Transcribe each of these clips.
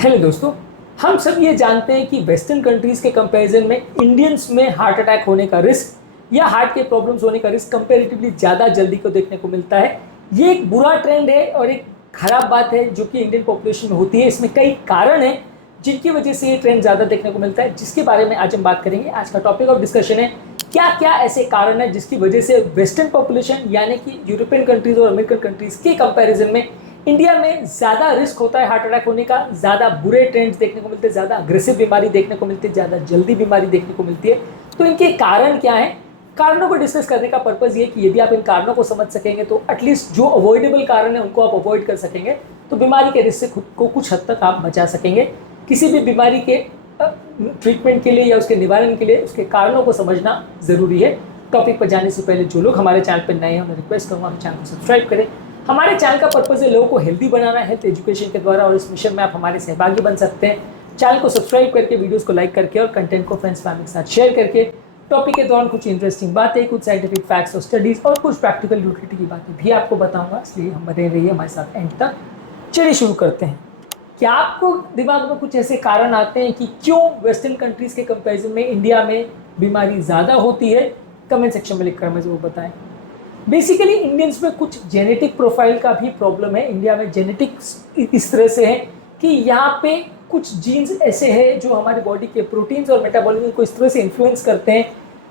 Hello दोस्तों। हम सब ये जानते हैं कि वेस्टर्न कंट्रीज़ के कंपैरिजन में इंडियंस में हार्ट अटैक होने का रिस्क या हार्ट के प्रॉब्लम्स होने का रिस्क कंपैरेटिवली ज़्यादा जल्दी को देखने को मिलता है। ये एक बुरा ट्रेंड है और एक खराब बात है जो कि इंडियन पॉपुलेशन में होती है। इसमें कई कारण हैं जिनकी वजह से ये ट्रेंड ज़्यादा देखने को मिलता है, जिसके बारे में आज हम बात करेंगे। आज का टॉपिक ऑफ डिस्कशन है क्या क्या ऐसे कारण हैं जिसकी वजह से वेस्टर्न पॉपुलेशन यानी कि यूरोपियन कंट्रीज़ और अमेरिकन कंट्रीज़ के कंपैरिजन में इंडिया में ज़्यादा रिस्क होता है हार्ट अटैक होने का, ज़्यादा बुरे ट्रेंड्स देखने को मिलते हैं, ज़्यादा अग्रेसिव बीमारी देखने को मिलती है, ज़्यादा जल्दी बीमारी देखने को मिलती है। तो इनके कारण क्या हैं? कारणों को डिस्कस करने का पर्पज़ ये कि यदि आप इन कारणों को समझ सकेंगे तो एटलीस्ट जो अवॉइडेबल कारण है उनको आप अवॉइड कर सकेंगे, तो बीमारी के रिस्क से खुद को कुछ हद तक आप बचा सकेंगे। किसी भी बीमारी के ट्रीटमेंट के लिए या उसके निवारण के लिए उसके कारणों को समझना ज़रूरी है। टॉपिक पर जाने से पहले जो लोग हमारे चैनल पर नए हैं उन्हें रिक्वेस्ट करूँगा आप चैनल को सब्सक्राइब करें। हमारे चैनल का पर्पज़ है लोगों को हेल्दी बनाना, हेल्थ एजुकेशन के द्वारा, और इस मिशन में आप हमारे सहभागी बन सकते हैं। चैनल को सब्सक्राइब करके, वीडियोस को लाइक करके और कंटेंट को फ्रेंड्स फैमिली के साथ शेयर करके टॉपिक के दौरान कुछ इंटरेस्टिंग बातें, कुछ साइंटिफिक फैक्ट्स और स्टडीज़ और कुछ प्रैक्टिकल यूटिलिटी की बातें भी आपको बताऊंगा, इसलिए हम बने रहिए हमारे साथ एंड तक। चलिए शुरू करते हैं। क्या आपको दिमाग में कुछ ऐसे कारण आते हैं कि क्यों वेस्टर्न कंट्रीज़ के कंपेरिजन में इंडिया में बीमारी ज़्यादा होती है? कमेंट सेक्शन में लिखकर हमें ज़रूर बताएं। बेसिकली इंडियंस में कुछ जेनेटिक प्रोफाइल का भी प्रॉब्लम है। इंडिया में जेनेटिक्स इस तरह से है कि यहाँ पे कुछ जीन्स ऐसे हैं जो हमारी बॉडी के प्रोटीन्स और मेटाबॉलिज्म को इस तरह से इन्फ्लुएंस करते हैं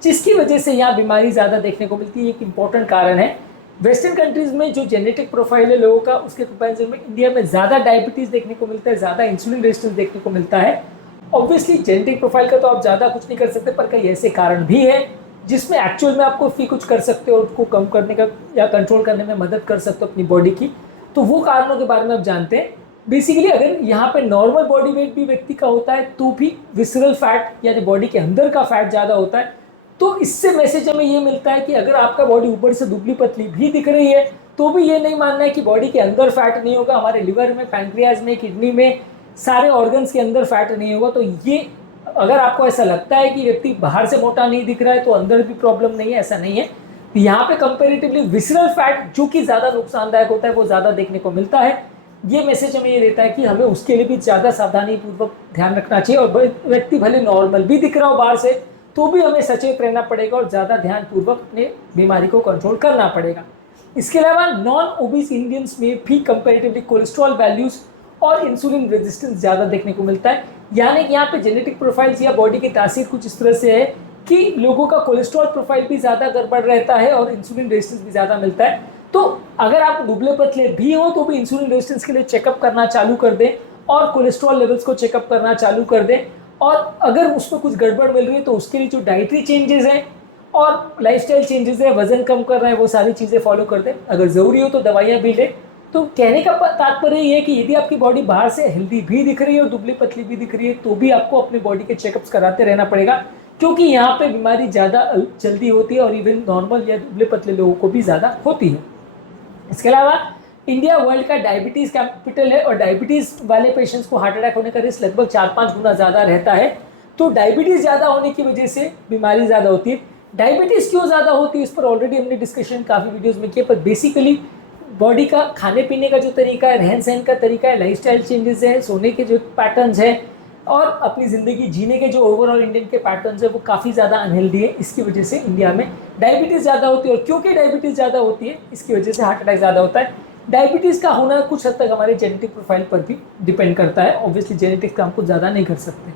जिसकी वजह से यहाँ बीमारी ज़्यादा देखने को मिलती है। एक इंपॉर्टेंट कारण है। वेस्टर्न कंट्रीज़ में जो जेनेटिक प्रोफाइल है लोगों का, उसके कंपेरिजन में इंडिया में ज़्यादा डायबिटीज़ देखने को मिलता है, ज़्यादा इंसुलिन रेजिस्टेंस देखने को मिलता है। ऑब्वियसली जेनेटिक प्रोफाइल का तो आप ज़्यादा कुछ नहीं कर सकते, पर कई ऐसे कारण भी है जिसमें एक्चुअल में आपको फी कुछ कर सकते हो और उसको कम करने का या कंट्रोल करने में मदद कर सकते हो अपनी बॉडी की। तो वो कारणों के बारे में आप जानते हैं। बेसिकली अगर यहाँ पे नॉर्मल बॉडी वेट भी व्यक्ति का होता है तो भी विसरल फैट यानी बॉडी के अंदर का फैट ज़्यादा होता है। तो इससे मैसेज हमें ये मिलता है कि अगर आपका बॉडी ऊपर से दुबली पतली भी दिख रही है तो भी ये नहीं मानना है कि बॉडी के अंदर फैट नहीं होगा। हमारे लिवर में, पैंक्रियाज में, किडनी में, सारे ऑर्गन्स के अंदर फैट नहीं होगा। तो ये अगर आपको ऐसा लगता है कि व्यक्ति बाहर से मोटा नहीं दिख रहा है तो अंदर भी प्रॉब्लम नहीं है, ऐसा नहीं है। यहाँ पे कंपैरेटिवली विसरल फैट जो कि ज़्यादा नुकसानदायक होता है वो ज़्यादा देखने को मिलता है। ये मैसेज हमें ये देता है कि हमें उसके लिए भी ज़्यादा सावधानी पूर्वक ध्यान रखना चाहिए, और व्यक्ति भले नॉर्मल भी दिख रहा हो बाहर से तो भी हमें सचेत रहना पड़ेगा और ज़्यादा ध्यानपूर्वक अपने बीमारी को कंट्रोल करना पड़ेगा। इसके अलावा नॉन ओबीस इंडियंस में भी कंपैरेटिवली कोलेस्ट्रॉल वैल्यूज़ और इंसुलिन रेजिस्टेंस ज़्यादा देखने को मिलता है। यानी कि यहाँ पे जेनेटिक प्रोफाइल्स या बॉडी की तासीर कुछ इस तरह से है कि लोगों का कोलेस्ट्रॉल प्रोफाइल भी ज़्यादा गड़बड़ रहता है और इंसुलिन रेजिस्टेंस भी ज़्यादा मिलता है। तो अगर आप दुबले पतले भी हो तो भी इंसुलिन रेजिस्टेंस के लिए चेकअप करना चालू कर दें और कोलेस्ट्रॉल लेवल्स को चेकअप करना चालू कर दें। और अगर उसमें कुछ गड़बड़ मिल रही है तो उसके लिए जो डाइटरी चेंजेस हैं और लाइफस्टाइल चेंजेस है, वजन कम कर रहा है, वो सारी चीज़ें फॉलो कर दें। अगर ज़रूरी हो तो दवाइयाँ भी लें। तो कहने का तात्पर्य ये है कि यदि आपकी बॉडी बाहर से हेल्दी भी दिख रही है और दुबली पतली भी दिख रही है तो भी आपको अपने बॉडी के चेकअप्स कराते रहना पड़ेगा, क्योंकि यहाँ पे बीमारी ज़्यादा जल्दी होती है और इवन नॉर्मल या दुबले पतले लोगों को भी ज़्यादा होती है। इसके अलावा इंडिया वर्ल्ड का डायबिटीज़ कैपिटल है और डायबिटीज़ वाले पेशेंट्स को हार्ट अटैक होने का रिस्क लगभग 4-5 गुना ज़्यादा रहता है। तो डायबिटीज़ ज़्यादा होने की वजह से बीमारी ज़्यादा होती है। डायबिटीज़ क्यों ज़्यादा होती है इस पर ऑलरेडी हमने डिस्कशन काफ़ी वीडियोज़ में किया, पर बेसिकली बॉडी का खाने पीने का जो तरीका है, रहन सहन का तरीका है, लाइफस्टाइल चेंजेस है, सोने के जो पैटर्न्स हैं और अपनी ज़िंदगी जीने के जो ओवरऑल इंडियन के पैटर्न्स है वो काफ़ी ज़्यादा अनहेल्दी है। इसकी वजह से इंडिया में डायबिटीज़ ज़्यादा होती है, और क्योंकि डायबिटीज़ ज़्यादा होती है इसकी वजह से हार्ट अटैक ज़्यादा होता है। डायबिटीज़ का होना कुछ हद तक हमारे जेनेटिक प्रोफाइल पर भी डिपेंड करता है। ऑब्वियसली जेनेटिक्स का हम कुछ ज़्यादा नहीं कर सकते।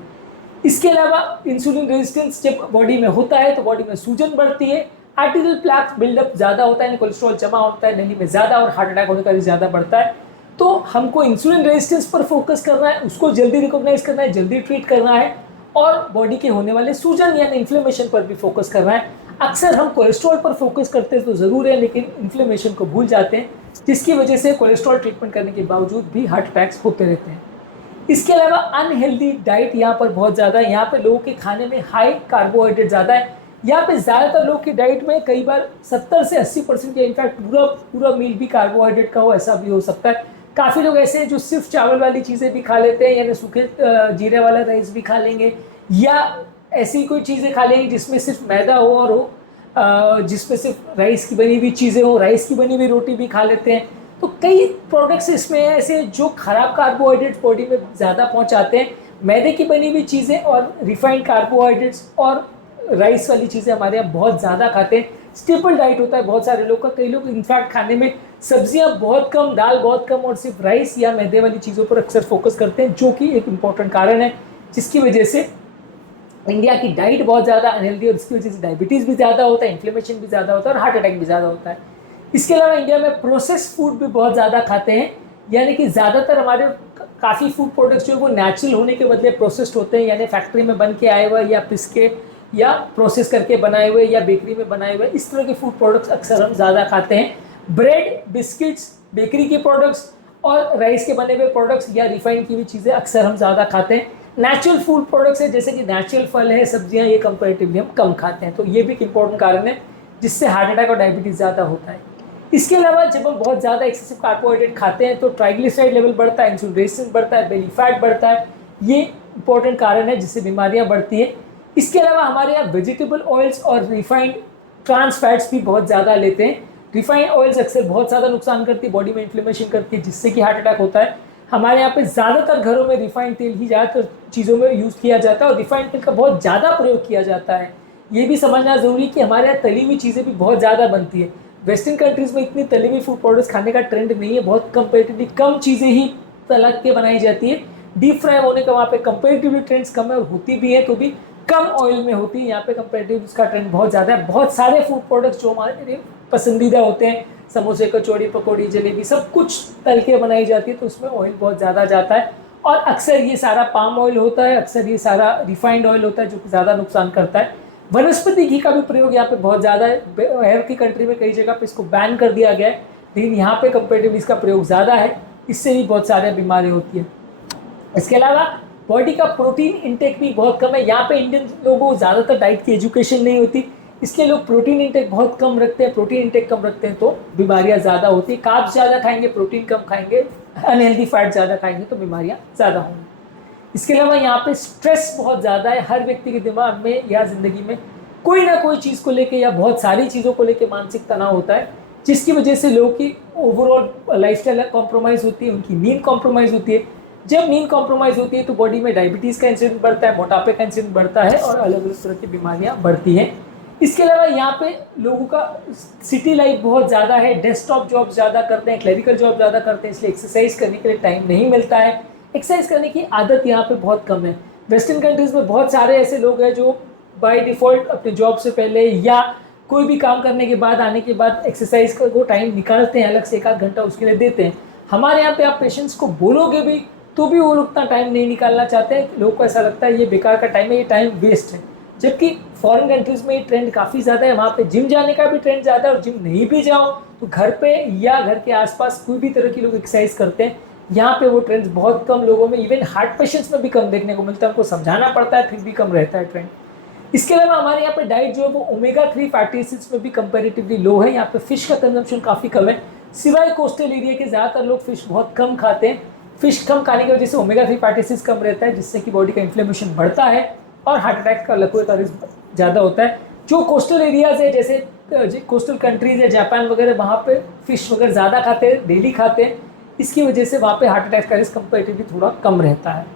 इसके अलावा इंसुलिन रेजिस्टेंस जब बॉडी में होता है तो बॉडी में सूजन बढ़ती है, आर्टेरियल प्लैक बिल्डअप ज़्यादा होता है, कोलेस्ट्रॉल जमा होता है नली में ज़्यादा और हार्ट अटैक होने का रिस्क ज़्यादा बढ़ता है। तो हमको इंसुलिन रेजिस्टेंस पर फोकस करना है, उसको जल्दी रिकॉग्नाइज करना है, जल्दी ट्रीट करना है, और बॉडी के होने वाले सूजन यानी इन्फ्लेमेशन पर भी फोकस करना है। अक्सर हम कोलेस्ट्रॉल पर फोकस करते हैं तो ज़रूर है, लेकिन इन्फ्लेमेशन को भूल जाते हैं, जिसकी वजह से कोलेस्ट्रॉल ट्रीटमेंट करने के बावजूद भी हार्ट अटैक्स होते रहते हैं। इसके अलावा अनहेल्दी डाइट यहाँ पर बहुत ज़्यादा है। यहाँ पर लोगों के खाने में हाई कार्बोहाइड्रेट ज़्यादा है। यहाँ पे ज़्यादातर लोग की डाइट में कई बार 70 से 80% या इनफैक्ट पूरा मील भी कार्बोहाइड्रेट का हो, ऐसा भी हो सकता है। काफ़ी लोग ऐसे हैं जो सिर्फ चावल वाली चीज़ें भी खा लेते हैं, यानी सूखे जीरे वाला राइस भी खा लेंगे, या ऐसी कोई चीज़ें खा लेंगे जिसमें सिर्फ मैदा हो और जिसमें सिर्फ राइस की बनी हुई चीज़ें हो, राइस की बनी हुई रोटी भी खा लेते हैं। तो कई प्रोडक्ट्स इसमें ऐसे जो खराब कार्बोहाइड्रेट्स बॉडी में ज़्यादा पहुंचाते हैं, मैदे की बनी हुई चीज़ें और रिफाइंड कार्बोहाइड्रेट्स और राइस वाली चीज़ें हमारे यहाँ बहुत ज़्यादा खाते हैं। स्टेपल डाइट होता है बहुत सारे लोग का, कई लोग इनफैक्ट खाने में सब्जियां बहुत कम, दाल बहुत कम और सिर्फ राइस या मैदे वाली चीज़ों पर अक्सर फोकस करते हैं, जो कि एक इम्पॉर्टेंट कारण है जिसकी वजह से इंडिया की डाइट बहुत ज़्यादा अनहेल्दी और इसकी वजह से डायबिटीज़ भी ज़्यादा होता है, इन्फ्लेमेशन भी ज़्यादा होता है और हार्ट अटैक भी ज़्यादा होता है। इसके अलावा इंडिया में प्रोसेस फूड भी बहुत ज़्यादा खाते हैं, यानी कि ज़्यादातर हमारे काफ़ी फूड प्रोडक्ट्स जो है वो नेचुरल होने के बदले प्रोसेस्ड होते हैं, यानी फैक्ट्री में बन के आए हुए या पिस के या प्रोसेस करके बनाए हुए या बेकरी में बनाए हुए, इस तरह के फूड प्रोडक्ट्स अक्सर हम ज़्यादा खाते हैं। ब्रेड, बिस्किट्स, बेकरी के प्रोडक्ट्स और राइस के बने हुए प्रोडक्ट्स या रिफाइंड की हुई चीज़ें अक्सर हम ज़्यादा खाते हैं। नेचुरल फूड प्रोडक्ट्स है जैसे कि नेचुरल फल है, सब्जियां, ये कंपैरेटिवली हम कम खाते हैं, तो ये भी एक इंपॉर्टेंट कारण है जिससे हार्ट अटैक और डायबिटीज़ ज़्यादा होता है। इसके अलावा जब हम बहुत ज़्यादा एक्सेसिव कार्बोहाइड्रेट खाते हैं तो ट्राइग्लिसराइड लेवल बढ़ता है, इंसुलिन रेजिस्टेंस बढ़ता है, बेली फैट बढ़ता है, ये इंपॉर्टेंट कारण है जिससे बीमारियां बढ़ती है। इसके अलावा हमारे यहाँ वेजिटेबल ऑयल्स और रिफाइंड ट्रांस फैट्स भी बहुत ज़्यादा लेते हैं। रिफाइंड ऑयल्स अक्सर बहुत ज़्यादा नुकसान करती है, बॉडी में इन्फ्लेमेशन करती है जिससे कि हार्ट अटैक होता है। हमारे यहाँ पे ज़्यादातर घरों में रिफाइंड तेल ही ज़्यादातर चीज़ों में यूज़ किया जाता है और रिफाइंड तेल का बहुत ज़्यादा प्रयोग किया जाता है। ये भी समझना ज़रूरी है कि हमारे यहाँ तली हुई चीज़ें भी बहुत ज़्यादा बनती है। वेस्टर्न कंट्रीज़ में इतनी तली हुई फूड प्रोडक्ट्स खाने का ट्रेंड नहीं है, बहुत कंपेरेटिवली कम चीज़ें ही तलक के बनाई जाती है। डीप फ्राई होने का वहाँ पे कंपेरेटिवली ट्रेंड्स कम है और होती भी है तो भी कम ऑयल में होती है। यहाँ पे कंपेरेटिव उसका ट्रेंड बहुत ज़्यादा है। बहुत सारे फूड प्रोडक्ट्स जो हमारे पसंदीदा होते हैं, समोसे, कचौड़ी, पकौड़ी, जलेबी, सब कुछ तल के बनाई जाती है तो उसमें ऑयल बहुत ज़्यादा जाता है और अक्सर ये सारा पाम ऑयल होता है, अक्सर ये सारा रिफाइंड ऑयल होता है जो कि ज़्यादा नुकसान करता है। वनस्पति घी का भी प्रयोग यहाँ पे बहुत ज़्यादा है। बाहर की कंट्री में कई जगह पे इसको बैन कर दिया गया है, लेकिन यहाँ पे कंपेरेटिवली इसका प्रयोग ज़्यादा है, इससे भी बहुत सारी बीमारी होती है। इसके अलावा बॉडी का प्रोटीन इंटेक भी बहुत कम है। यहाँ पे इंडियन लोगों को ज़्यादातर डाइट की एजुकेशन नहीं होती, इसलिए लोग प्रोटीन इंटेक बहुत कम रखते हैं। प्रोटीन इंटेक कम रखते हैं तो बीमारियाँ ज़्यादा होती है। कार्ब्स ज़्यादा खाएंगे, प्रोटीन कम खाएंगे, अनहेल्दी फैट ज़्यादा खाएंगे तो बीमारियाँ ज़्यादा होंगी। इसके अलावा यहाँ पे स्ट्रेस बहुत ज़्यादा है। हर व्यक्ति के दिमाग में या ज़िंदगी में कोई ना कोई चीज़ को लेके या बहुत सारी चीज़ों को लेके मानसिक तनाव होता है, जिसकी वजह से लोगों की ओवरऑल लाइफस्टाइल कॉम्प्रोमाइज़ होती है, उनकी नींद कॉम्प्रोमाइज़ होती है। जब नींद कॉम्प्रोमाइज़ होती है तो बॉडी में डायबिटीज़ का इंसिडेंट बढ़ता है, मोटापे का इंसिडेंट बढ़ता है और अलग अलग तरह की बीमारियाँ बढ़ती हैं। इसके अलावा यहाँ पे लोगों का सिटी लाइफ बहुत ज़्यादा है, डेस्कटॉप जॉब ज़्यादा करते हैं, क्लरिकल जॉब ज़्यादा करते हैं, इसलिए एक्सरसाइज करने के लिए टाइम नहीं मिलता है। एक्सरसाइज करने की आदत यहाँ पे बहुत कम है। वेस्टर्न कंट्रीज़ में बहुत सारे ऐसे लोग हैं जो बाय डिफ़ॉल्ट अपने जॉब से पहले या कोई भी काम करने के बाद आने के बाद एक्सरसाइज का वो टाइम निकालते हैं, अलग से 1 आध घंटा उसके लिए देते हैं। हमारे यहाँ पे आप पेशेंट्स को बोलोगे भी तो भी वो उतना टाइम नहीं निकालना चाहते हैं। लोगों को ऐसा लगता है ये बेकार का टाइम है, ये टाइम वेस्ट है। जबकि फॉरेन कंट्रीज़ में ये ट्रेंड काफ़ी ज़्यादा है, वहाँ पे जिम जाने का भी ट्रेंड ज़्यादा है और जिम नहीं भी जाओ तो घर पे या घर के आसपास कोई भी तरह की लोग एक्सरसाइज करते हैं। यहाँ पे वो ट्रेंड्स बहुत कम लोगों में, इवन हार्ट पेशेंट्स में भी कम देखने को मिलता है। उनको समझाना पड़ता है फिर भी कम रहता है ट्रेंड। इसके अलावा हमारे यहाँ पे डाइट जो है वो ओमेगा 3 फैटी एसिड्स में भी कंपैरेटिवली लो है। यहाँ पे फिश का कंजम्पशन काफ़ी कम है, सिवाय कोस्टल एरिया के ज़्यादातर लोग फिश बहुत कम खाते हैं। फिश कम खाने की वजह से ओमेगा 3 फैटी एसिड्स कम रहता है, जिससे कि बॉडी का इन्फ्लेमेशन बढ़ता है और हार्ट अटैक का लगने का रिस्क ज़्यादा होता है। जो कोस्टल एरियाज है जैसे कोस्टल कंट्रीज है, जापान वगैरह, वहाँ पे फिश वगैरह ज़्यादा खाते हैं, डेली खाते हैं, इसकी वजह से वहाँ पे हार्ट अटैक का रिस्क कंपैरेटिवली थोड़ा कम रहता है।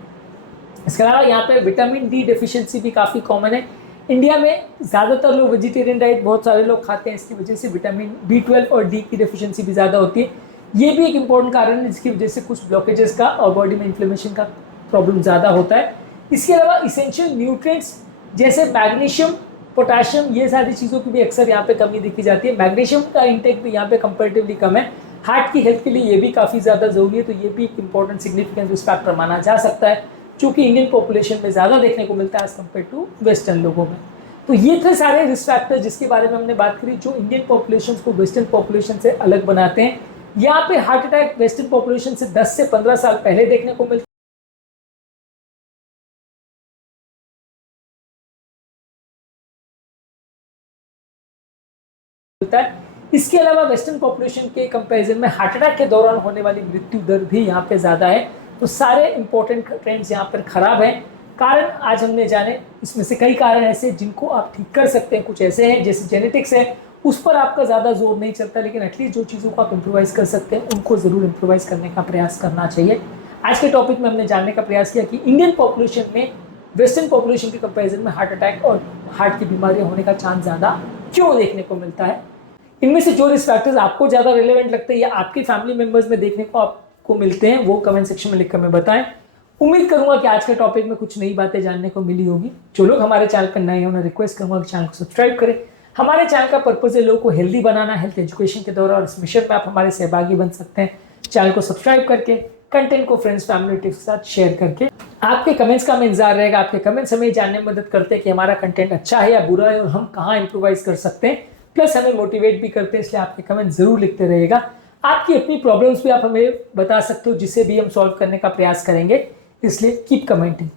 इसके अलावा यहाँ पे विटामिन डी डेफिशिएंसी भी काफ़ी कॉमन है। इंडिया में ज़्यादातर लोग वेजिटेरियन डाइट बहुत सारे लोग खाते हैं, इसकी वजह से विटामिन B12 और डी की डेफिशिएंसी भी ज़्यादा होती है। ये भी एक इंपॉर्टेंट कारण है जिसकी वजह से कुछ ब्लॉकेजेस का और बॉडी में इन्फ्लेमेशन का प्रॉब्लम ज़्यादा होता है। इसके अलावा इसेंशियल न्यूट्रिएंट्स जैसे मैग्नीशियम, पोटाशियम, ये सारी चीज़ों की भी अक्सर यहाँ पे कमी देखी जाती है। मैग्नीशियम का इंटेक भी यहाँ पे कंपैरेटिवली कम है। हार्ट की हेल्थ के लिए ये भी काफ़ी ज़्यादा ज़रूरी है, तो ये भी एक इंपॉर्टेंट सिग्निफिकेंट रिस्क फैक्टर माना जा सकता है, जो कि इंडियन पॉपुलेशन में ज़्यादा देखने को मिलता है एज कम्पेयर टू वेस्टर्न लोगों में। तो ये थे सारे रिस्क फैक्टर जिसके बारे में हमने बात करी, जो इंडियन पॉपुलेशन को वेस्टर्न पॉपुलेशन से अलग बनाते हैं। यहाँ पे हार्ट अटैक वेस्टर्न पॉपुलेशन से 10 से 15 साल पहले देखने को मिलता है। इसके अलावा वेस्टर्न पॉपुलेशन के कंपैरिजन में हार्ट अटैक के दौरान होने वाली मृत्यु दर भी यहाँ पे ज़्यादा है। तो सारे इंपॉर्टेंट ट्रेंड्स यहाँ पर खराब हैं। कारण आज हमने जाने, इसमें से कई कारण ऐसे जिनको आप ठीक कर सकते हैं। कुछ ऐसे हैं जैसे जेनेटिक्स है, उस पर आपका ज़्यादा जोर नहीं चलता, लेकिन एटलीस्ट जो चीज़ों को आप इम्प्रोवाइज़ कर सकते हैं उनको ज़रूर इम्प्रोवाइज़ करने का प्रयास करना चाहिए। आज के टॉपिक में हमने जानने का प्रयास किया कि इंडियन पॉपुलेशन में वेस्टर्न पॉपुलेशन के कंपैरिजन में हार्ट अटैक और हार्ट की बीमारियां होने का चांस ज़्यादा क्यों देखने को मिलता है। इनमें से जो रिस्क फैक्टर्स आपको ज़्यादा रिलेवेंट लगते हैं या आपके फैमिली मेंबर्स में देखने को आपको मिलते हैं, वो कमेंट सेक्शन में लिखकर हमें बताएं। उम्मीद करूंगा कि आज के टॉपिक में कुछ नई बातें जानने को मिली होगी। जो लोग हमारे चैनल पर नए हैं उन्हें रिक्वेस्ट करूंगा कि चैनल को सब्सक्राइब करें। हमारे चैनल का पर्पज है लोगों को हेल्दी बनाना, हेल्थ एजुकेशन के दौरान, और इस मिशन में आप हमारे सहभागी बन सकते हैं चैनल को सब्सक्राइब करके, कंटेंट को फ्रेंड्स फैमिली के साथ शेयर करके। आपके कमेंट्स का हमें इंतजार रहेगा। आपके कमेंट्स हमें जानने में मदद करते हैं कि हमारा कंटेंट अच्छा है या बुरा है और हम कहाँ इंप्रोवाइज कर सकते हैं, प्लस हमें मोटिवेट भी करते हैं। इसलिए आपके कमेंट जरूर लिखते रहिएगा। आपकी अपनी प्रॉब्लम्स भी आप हमें बता सकते हो, जिसे भी हम सॉल्व करने का प्रयास करेंगे। इसलिए कीप कमेंटिंग।